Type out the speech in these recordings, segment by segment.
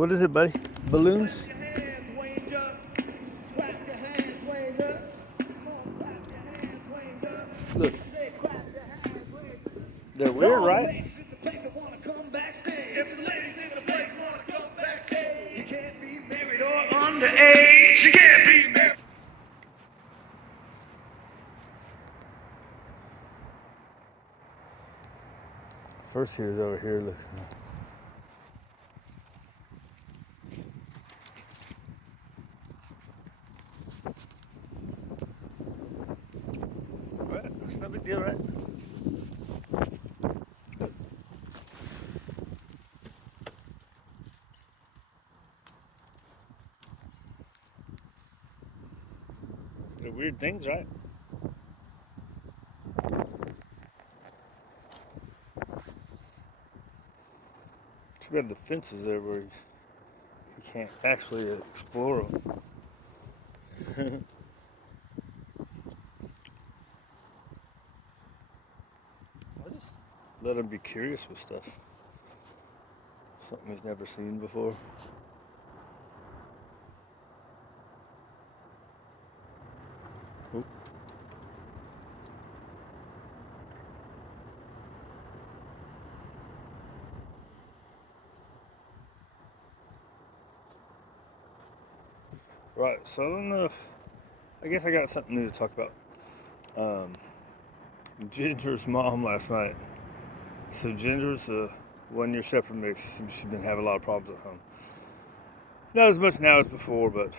What is it, buddy? Balloons? Look. They're weird, right? First here's over here. Look. Right, that's no big deal, right? They're weird things, right? Too bad the fence is there where you can't actually explore them. I just let him be curious with stuff. Something he's never seen before. Oop. Right, so I don't know if, I guess I got something new to talk about. Ginger's mom last night. So Ginger's a 1-year shepherd mix. She's been having a lot of problems at home. Not as much now as before, but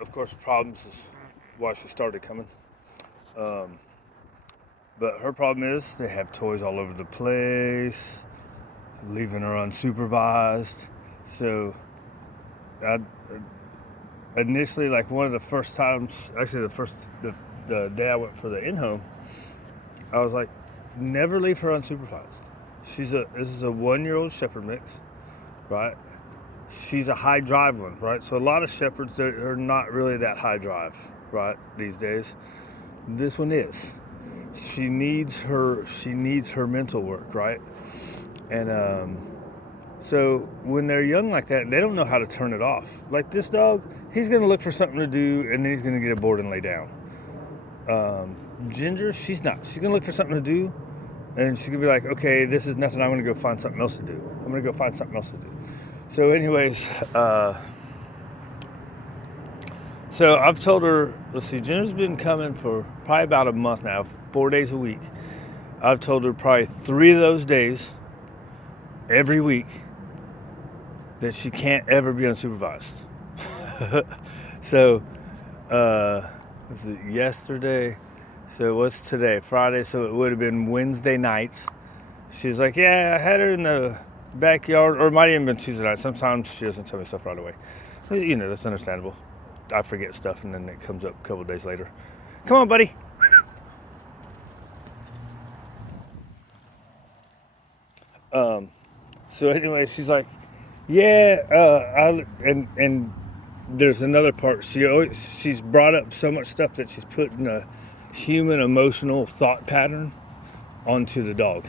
of course problems is why she started coming. But her problem is they have toys all over the place, leaving her unsupervised. So I initially, like one of the first times, actually the day I went for the in-home, I was like, never leave her unsupervised. This is a 1-year-old shepherd mix, right? She's a high drive one, right? So a lot of shepherds, they're not really that high drive, right, these days. This one is. She needs her mental work, right? And so when they're young like that, they don't know how to turn it off. Like this dog, he's gonna look for something to do and then he's gonna get bored and lay down. Ginger, she's not. She's gonna look for something to do and she's gonna be like, okay, this is nothing, I'm gonna go find something else to do. So anyways, so I've told her, let's see, Ginger's been coming for probably about a month now, 4 days a week. I've told her probably 3 of those days, every week, that she can't ever be unsupervised. So, was it yesterday? So what's today? Friday, so it would have been Wednesday nights. She's like, yeah, I had her in the backyard, or it might even been Tuesday night. Sometimes she doesn't tell me stuff right away. You know, that's understandable. I forget stuff and then it comes up a couple days later. Come on, buddy. So anyway, she's like, yeah, and there's another part. She's brought up so much stuff that she's put in a human emotional thought pattern onto the dog.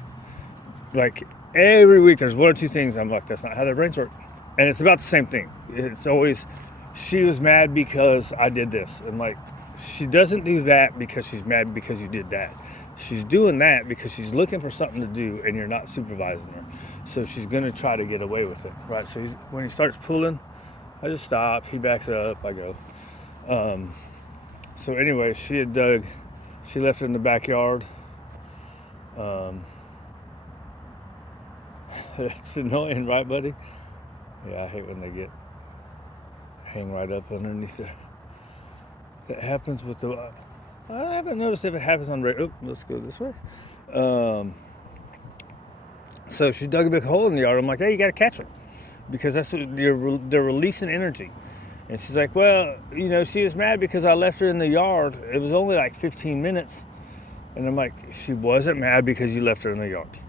Like every week there's 1 or 2 things I'm like, that's not how their brains work. And it's about the same thing. It's always, she was mad because I did this. And like, she doesn't do that because she's mad because you did that. She's doing that because she's looking for something to do and you're not supervising her. So she's gonna try to get away with it, right? So when he starts pulling, I just stop, he backs up, I go. So anyway, she left it in the backyard. It's annoying, right, buddy? Yeah, I hate when they hang right up underneath there. That happens with I haven't noticed if it happens on radio. Let's go this way. So she dug a big hole in the yard. I'm like, hey, you gotta catch her, because they're releasing energy. And she's like, well, you know, she was mad because I left her in the yard. It was only like 15 minutes. And I'm like, she wasn't mad because you left her in the yard.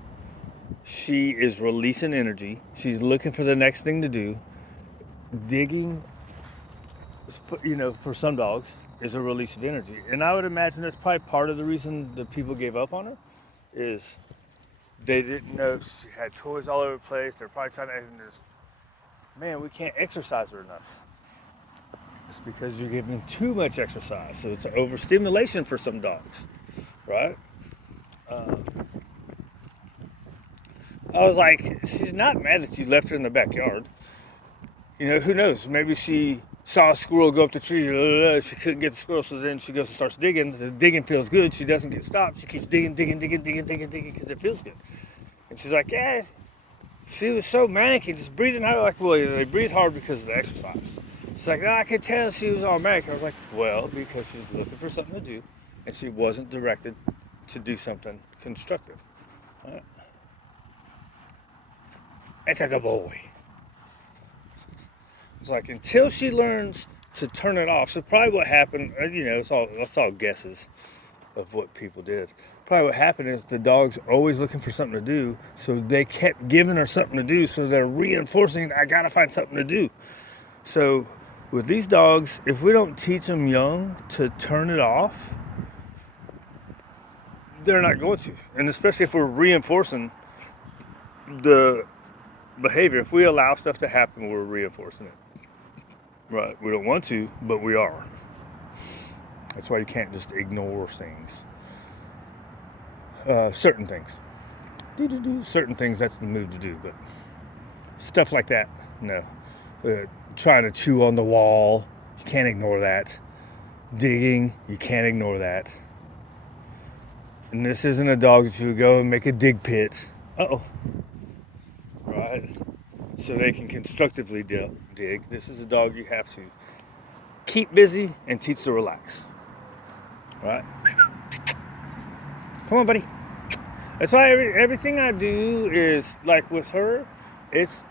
She is releasing energy. She's looking for the next thing to do. Digging, you know, for some dogs, is a release of energy. And I would imagine that's probably part of the reason that people gave up on her, is they didn't know she had toys all over the place. They're probably trying to just man, we can't exercise her enough. It's because you're giving too much exercise. So it's overstimulation for some dogs, right? I was like, she's not mad that you left her in the backyard. You know, who knows? Maybe she saw a squirrel go up the tree. She couldn't get the squirrel, so then she goes and starts digging. The digging feels good. She doesn't get stopped. She keeps digging because it feels good. And she's like, yeah, she was so manic and just breathing hard. Like, well, they breathe hard because of the exercise. She's like, no, I could tell she was all manic. I was like, well, because she's looking for something to do, and she wasn't directed to do something constructive. Right? It's like a boy. It's like until she learns to turn it off. So probably what happened, you know, it's all guesses of what people did. Probably what happened is the dog's always looking for something to do, so they kept giving her something to do, so they're reinforcing, I gotta find something to do. So with these dogs, if we don't teach them young to turn it off, they're not going to. And especially if we're reinforcing the behavior. If we allow stuff to happen, we're reinforcing it. Right, we don't want to, but we are. That's why you can't just ignore things. Certain things. Certain things, that's the move to do, but stuff like that, no. Trying to chew on the wall, you can't ignore that. Digging, you can't ignore that. And this isn't a dog that you would go and make a dig pit. Uh-oh. Right? So they can constructively dig. This is a dog you have to keep busy and teach to relax. Right? Come on, buddy. That's why everything I do is, like with her, it's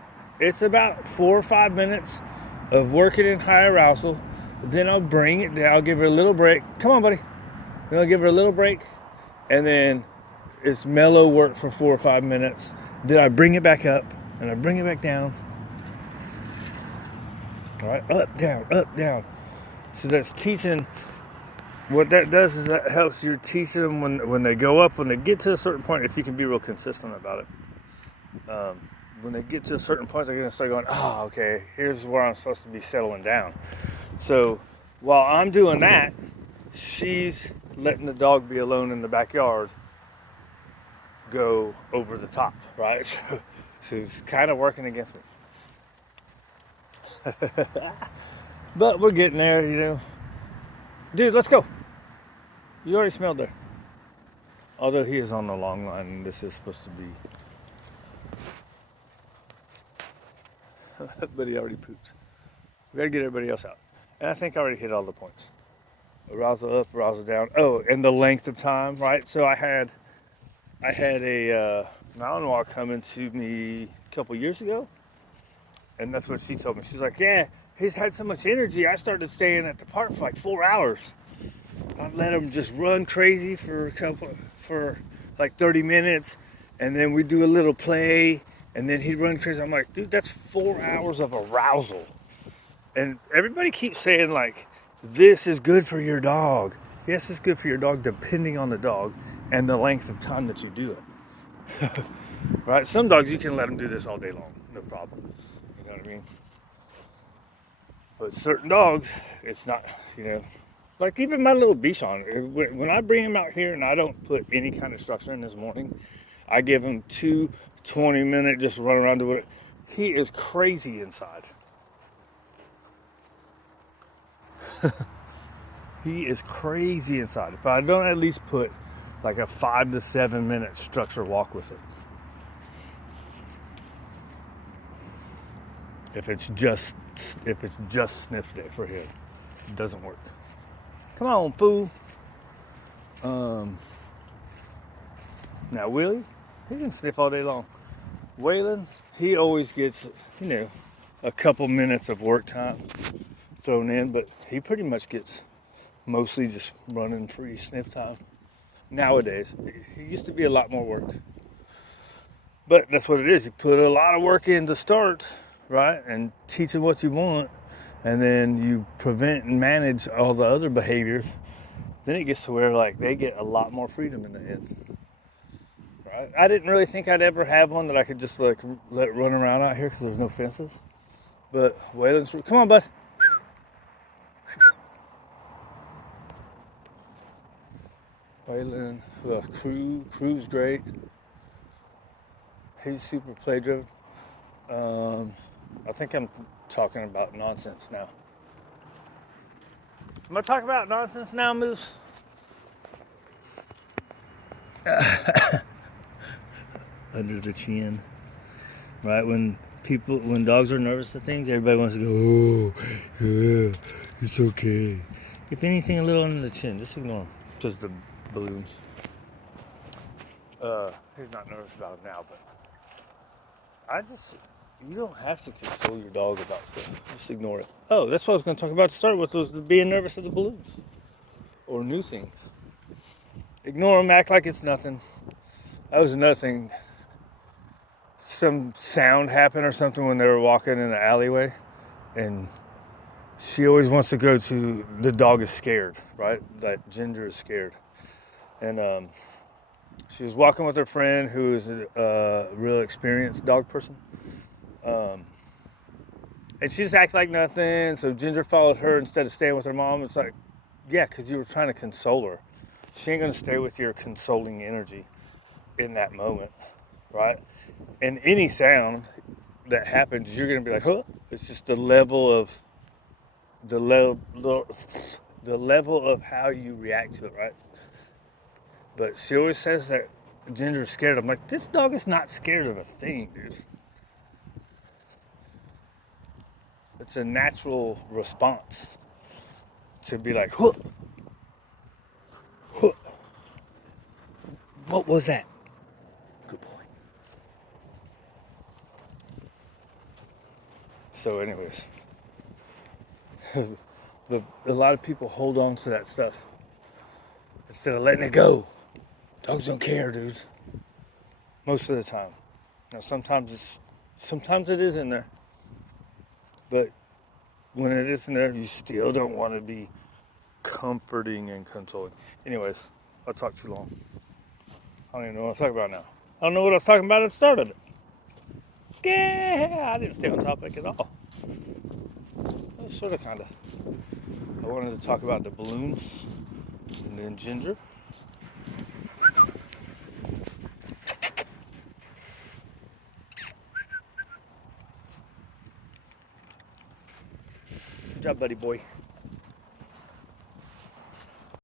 about 4 or 5 minutes of working in high arousal. Then I'll bring it down. I'll give her a little break. Come on, buddy. Then I'll give her a little break. And then it's mellow work for 4 or 5 minutes. Then I bring it back up. And I bring it back down. All right, up, down. So that's teaching. What that does is that helps you teach them when they go up, when they get to a certain point, if you can be real consistent about it. When they get to a certain point, they're going to start going, oh, okay, here's where I'm supposed to be settling down. So while I'm doing that, she's letting the dog be alone in the backyard go over the top, right? So it's kind of working against me. But we're getting there, you know. Dude, let's go. You already smelled there. Although he is on the long line, and this is supposed to be. But he already pooped. We gotta get everybody else out. And I think I already hit all the points. Arousal up, arousal down. Oh, and the length of time, right? So I had a mountain walk coming to me a couple years ago, and that's what she told me. She's like, yeah, he's had so much energy, I started staying at the park for like 4 hours. I'd let him just run crazy for like 30 minutes, and then we'd do a little play, and then he'd run crazy. I'm like, dude, that's 4 hours of arousal. And everybody keeps saying like, this is good for your dog. Yes, it's good for your dog depending on the dog and the length of time that you do it. Right? Some dogs, you can let them do this all day long, no problem. You know what I mean? But certain dogs, it's not, you know, like even my little Bichon, when I bring him out here and I don't put any kind of structure in this morning, I give him 2 20-minute just run around to it. He is crazy inside. He is crazy inside. If I don't at least put like a 5 to 7 minute structure walk with it. If it's just sniff day for him, it doesn't work. Come on, fool. Now Willie, he can sniff all day long. Waylon, he always gets, you know, a couple minutes of work time thrown in, but he pretty much gets mostly just running free sniff time. Nowadays, it used to be a lot more work. But that's what it is. You put a lot of work in to start, right? And teach them what you want. And then you prevent and manage all the other behaviors. Then it gets to where like they get a lot more freedom in the end. I didn't really think I'd ever have one that I could just like let run around out here because there's no fences. But Waylon's, come on, bud. Waylon, Crew's great. He's super play driven. I think I'm talking about nonsense now. Am I talking about nonsense now, Moose? Under the chin. Right, when dogs are nervous of things, everybody wants to go, oh, yeah, it's okay. If anything, a little under the chin, just ignore them. Just the balloons. He's not nervous about it now, but you don't have to console your dog about stuff. Just ignore it. Oh, that's what I was going to talk about to start with, was being nervous of the balloons. Or new things. Ignore them, act like it's nothing. That was another thing. Some sound happened or something when they were walking in the alleyway, and she always wants to go to, the dog is scared, right? That Ginger is scared. And she was walking with her friend who is a real experienced dog person. And she just acted like nothing, so Ginger followed her instead of staying with her mom. It's like, yeah, because you were trying to console her. She ain't going to stay with your consoling energy in that moment, right? And any sound that happens, you're going to be like, huh? It's just the level of how you react to it, right? But she always says that Ginger's scared. I'm like, this dog is not scared of a thing, dude. It's a natural response to be like, huh? Huh? What was that? Good boy. So anyways, a lot of people hold on to that stuff instead of letting it go. Dogs don't care, dude. Most of the time. Now sometimes it is in there. But when it is in there, you still don't want to be comforting and consoling. Anyways, I'll talk too long. I don't even know what I'm talking about now. I don't know what I was talking about at the start of it. Yeah, I didn't stay on topic at all. Well, sort of, kind of. I wanted to talk about the balloons and then Ginger. Good job, buddy boy.